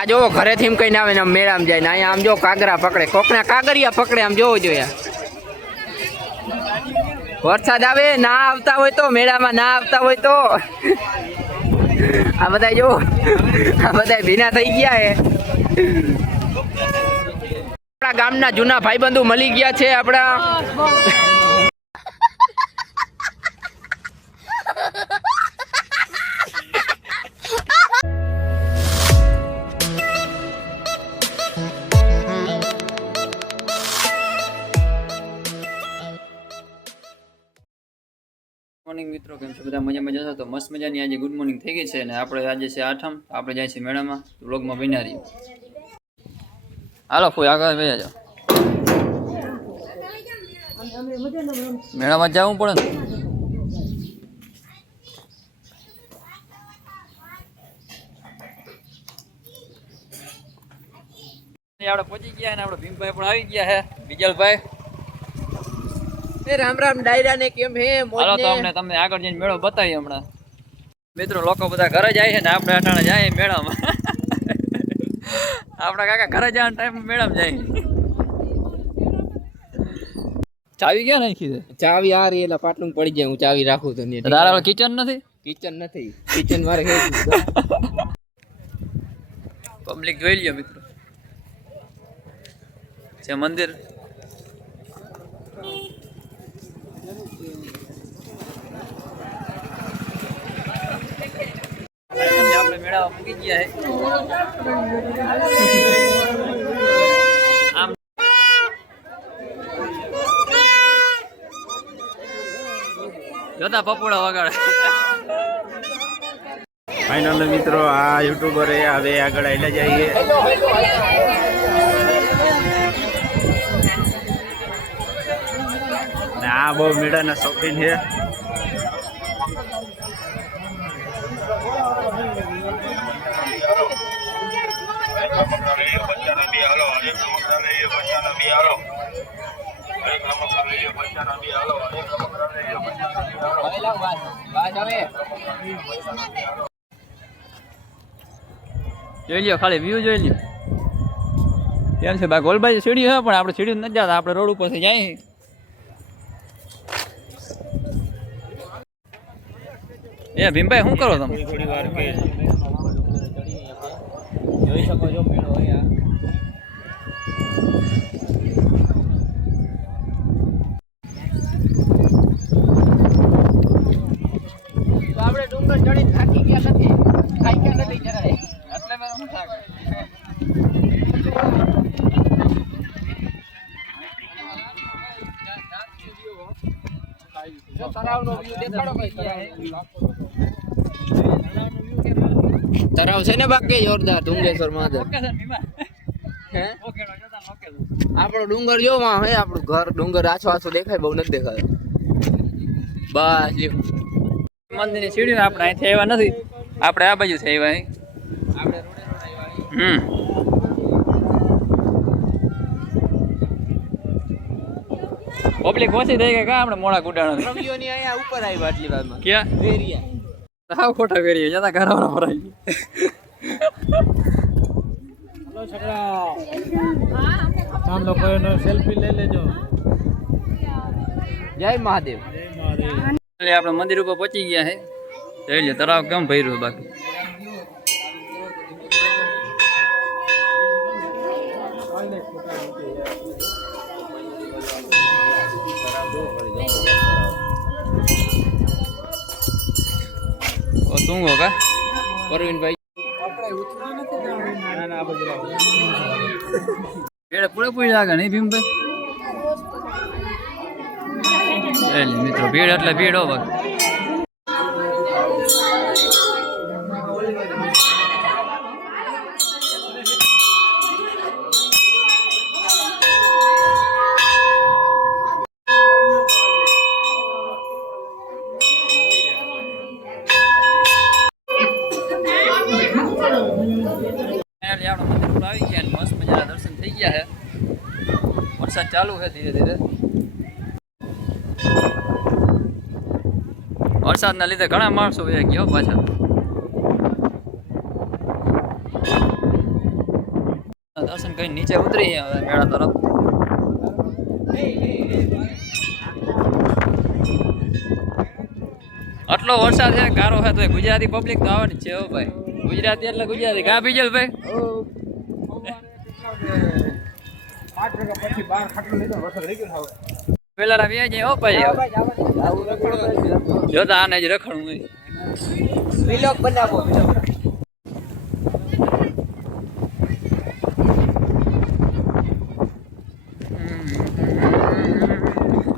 આ જોવો ઘરેથી કઈ ના આવે ને મેળામાં જાય ને અહીંયા આમ જો કાગરા પકડે કોકના કાગરિયા પકડે આમ જોવો જોઈએ વરસાદ આવે ના આવતા હોય તો મેળામાં ના આવતા હોય તો આ બધા જો આ બધા ભીના થઈ ગયા હે આપણા ગામના જૂના ભાઈબંધુ મળી ગયા છે આપણા મોર્નિંગ મિત્રો કેમ છો બધા મજામાં જશો તો મસ્ત મજાની આજે ગુડ મોર્નિંગ થઈ ગઈ છે અને આપણે આજે છે આઠમ આપણે જાય છે મેળામાં વ્લોગમાં બન્યા રહીએ હાલો કોઈ આગળ વયા જાઓ મેળામાં જવું પડે ને આપણે પહોંચી ગયા અને આપણે ભીમભાઈ પણ આવી ગયા હે બીજલભાઈ રામ રામ ડાયરા ને કેમ હે હાલો તો તમને આગળ જઈને મેળો બતાવીએ હમણાં મિત્રો લોકો બધા ઘરે જાય છે ને આપણે અટાણે જાય મેળામાં આપણા કાકા ઘરે જવાનો ટાઈમ મેળામાં જાય ચાવી ક્યાં નાખી છે ચાવી આ રે એલા પાટલું પડી જાય હું ચાવી રાખું તો ને તારા કિચન નથી કિચન મારે હે પબ્લિક જોઈ લ્યો મિત્રો છે મંદિર આપણે મેળામાં મૂકી ગયા આમ જોતા પપોડા વગાડે ફાઇનલ મિત્રો આ યુટ્યુબર હવે આગળ આવેલા જઈએ ને આ બહુ મેળાના શોખીન છે જોઈ લ્યો ખાલી વ્યૂ જોઈ લ્યો કેમ છે બા ગોલભાઈ સીડી છે પણ આપણે સીડી નથી જતા આપણે રોડ ઉપરથી જાય એ ભીમભાઈ શું કરો તમે થોડી વાર કે જોઈ શકો છો મેળો અહીંયા આપણે ડુંગર ચડીને થાકી ગયા નથી ખાઈ ગયા નથી જરાય એટલે મેં શું થાક જો તરાવનો વ્યૂ દેખાડો ભાઈ તરાવ છે ને બાકી જોરદાર ડુંગેશ્વર મહાદેવ હે આપણો ડુંગર જો માં હે આપણું ઘર ડુંગર આછો આછો દેખાય બહુ નથી દેખાય બસ લ્યો મંદિરની સીડીઓ આપણે અહીંથી આવ્યા નથી આપણે આ બાજુ થી આવ્યા આપણે રોડે આવ્યા પબ્લિક ઓછી થઈ ગઈ કા આપણે મોડા ગુડાણો રવિયોની અહીંયા ઉપર આવ્યા આટલી વારમાં ક્યાં વેરિયા સાવ ખોટા વેરિયા જતા ઘરવાળા ભરાઈ હલો છકડા આમ લોકો એનો સેલ્ફી લઈ લેજો જય મહાદેવ આપણે મંદિર ઉપર પહોંચી ગયા છે જોઈ લે તળાવ કેમ ભર્યું બાકી તું હો કા પરવીનભાઈ પેડે પૂરેપૂરી લાગે નહીં ભીમભાઈ મિત્રો ભીડ એટલે ભીડ હો બાકી આવી ગયા મસ્ત મજાના દર્શન થઈ ગયા છે વરસાદ ચાલુ છે ધીરે ધીરે વરસાદના લીધે ઘણા માણસો વયા ગયા પાછા દર્શન કરીને નીચે ઉતરી હવે મેળા તરફ. આટલો વરસાદ છે, ગારો છે, તો ગુજરાતી પબ્લિક તો આવવાની છે. હો ભાઈ, ગુજરાતી એટલે ગુજરાતી. કા બીજલ ભાઈ પેલા આવી જાય. હો ભાઈ, જોતા આને જ રખડવું નહીં.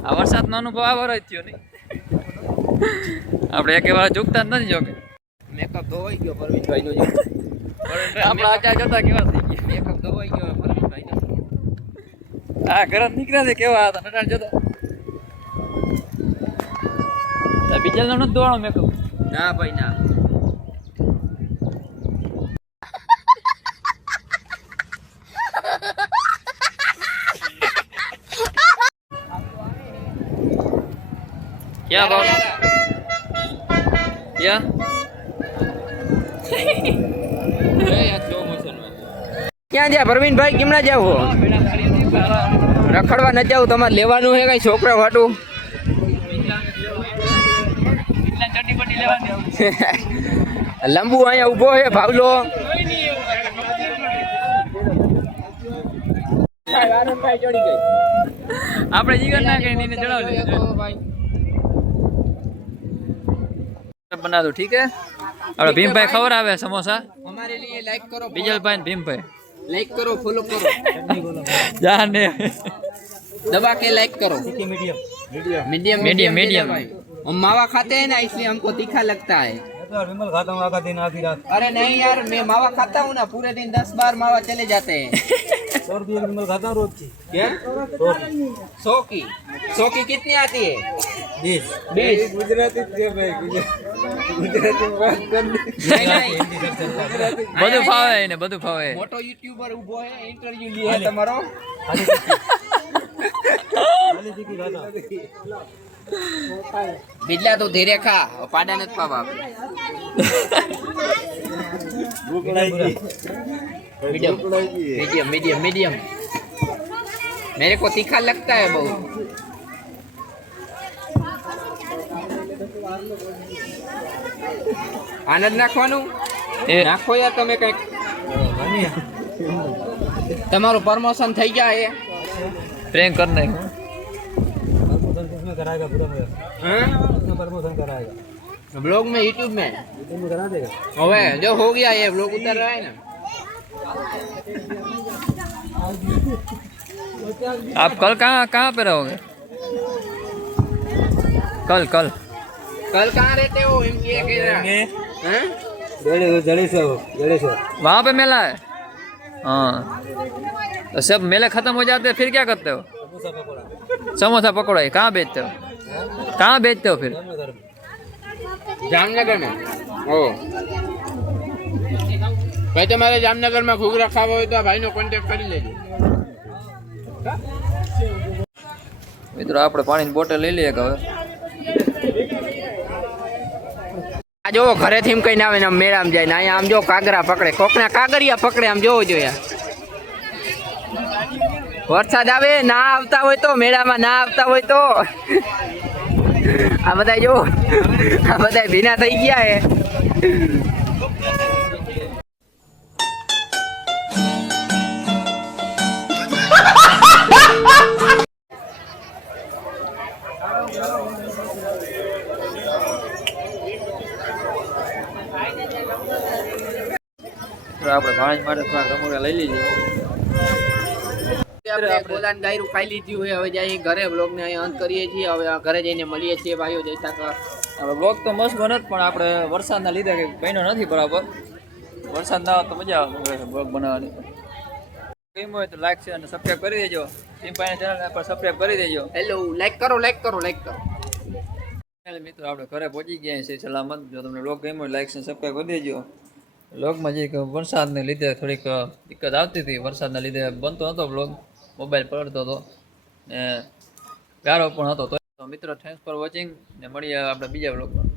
આ વરસાદનો અનુભવ આવો જ થયો નહીં. આપણે એક વાર ચૂકતા જ નથી. જોકે મેકઅપ ધોવાઈ ગયો પરવીનભાઈ નો. આપણા આચાર જોતા કેવા થઈ ગયા. મેકઅપ ધોવાઈ ગયો પરવીનભાઈ નો. આ ઘર નીકળ્યા છે કેવા હતા નટાણ જોતા. બીજલ નો નથી ધોવાનો મેકઅપ. ના ભાઈ ના. क्या बात क्या ક્યાં જાય પરવીનભાઈ? કેમના જાવ? રખડવા ન જાવ? તમારે લેવાનું છે કઈ છોકરા વાટું? લંબુ અહીંયા ઉભો છે ભાવલો. આપણે જીગર ના કઈ નીને જણાવજો બના દો. ઠીક હે. આપણે ભીમભાઈ ખબર આવે સમોસા हमारे लिए लाइक करो, બીજલભાઈ ને ભીમભાઈ लाइक करो, फॉलो करो, જાને दबा के लाइक करो. मीडियम मीडियम मीडियम हम मावा खाते हैं ना, इसलिए हमको तीखा लगता है. विमल खाता हूँ आखा दिन आधी रात। अरे नहीं यार, मैं मावा खाता हूँ ना, पूरे दिन 10 बार मावा चले जाते हैं. 100 रुपये विमल खाता हूँ रोज की। क्या? 100 की? 100 की कितनी आती है? 20. गुजराती भाई गुजराती बात करनी। બધું ફાવે એને બધું ફાવે. મોટો યુટ્યુબર ઉભો હે, ઇન્ટરવ્યુ લી હે તમારો. बिजला तो धीरे खा, पाडा नत पावा. Medium medium medium medium. मेरे को तीखा लगता है बहुत. આનંદ નાખવાનું નાખો યાર તમે કઈક. તમારું પ્રમોશન થઈ જાય. પ્રેન્ક કર નાખ. किसमें कराएगा पूरा मेरा? किसमें प्रमोशन कराएगा? ब्लॉग में, यूट्यूब में करा देगा। ओए जो हो गया ये ब्लॉग उतर रहा है ना. आप कल कहाँ पे रहोगे? कल कल कल कहाँ रहते हो? इनकी एक हैं? जड़ेश्वर वहाँ पे मेला है. हाँ, तो सब मेले खत्म हो जाते हैं फिर क्या करते हो? समोसा पकौड़ा. कहाँ बेचते हो? कहाँ बेचते हो फिर? जामनगर में. ओ भाई तुम्हारे जामनगर में घूघरा खावा हो तो भाई नो कॉन्टेक्ट कर लेજો. મિત્રો આપણે પાણીની બોટલ લઈ લઈએ હવે. આ જો ઘરેથી એમ કઈને આવે ને મેળામાં જાય ને અહીંયા આમ જો કાગરા પકડે, કોકના કાગરિયા પકડે. આમ જોવો જોઈએ. વરસાદ આવે ના આવતા હોય તો, મેળામાં ના આવતા હોય તો આ બધા જો આ બધા ભીના થઈ ગયા હે. આપણે પાણી માટે થોડા રમૂડા લઈ લઈએ. આપણે પોતાનું ગાયરું ખાઈ લીધું હોય. હવે જઈએ ઘરે. બ્લોગ ને અહીંયા અંત કરીએ છીએ. હવે ઘરે જઈને મળીએ છીએ ભાઈઓ. જય ઠાકર. હવે બ્લોગ તો મસ્ત બને જ, પણ આપણે વરસાદના લીધે કંઈક બન્યો નથી બરાબર. વરસાદ ના આવે તો મજા આવે બ્લોગ બનાવવાની. ગમ્યું હોય તો લાઈક છે અને સબસ્ક્રાઈબ કરી દેજો. ટીમપાઈના ચેનલ પર સબસ્ક્રાઈબ કરી દેજો. હેલો, લાઈક કરો, લાઈક કરો, લાઈક કરો. મિત્રો આપણે ઘરે પહોંચી ગયા છીએ સલામત. જો તમને બ્લોગ ગમ્યો હોય લાઈક અને સબસ્ક્રાઈબ કરી દેજો. બ્લોગમાં જે વરસાદને લીધે થોડીક દિક્કત આવતી હતી. વરસાદના લીધે બનતો હતો બ્લોગ, મોબાઈલ પડતો હતો ને ગારો પણ હતો. તો મિત્રો થેન્ક્સ ફોર વોચિંગ ને મળીએ આપણે બીજા બ્લોગમાં.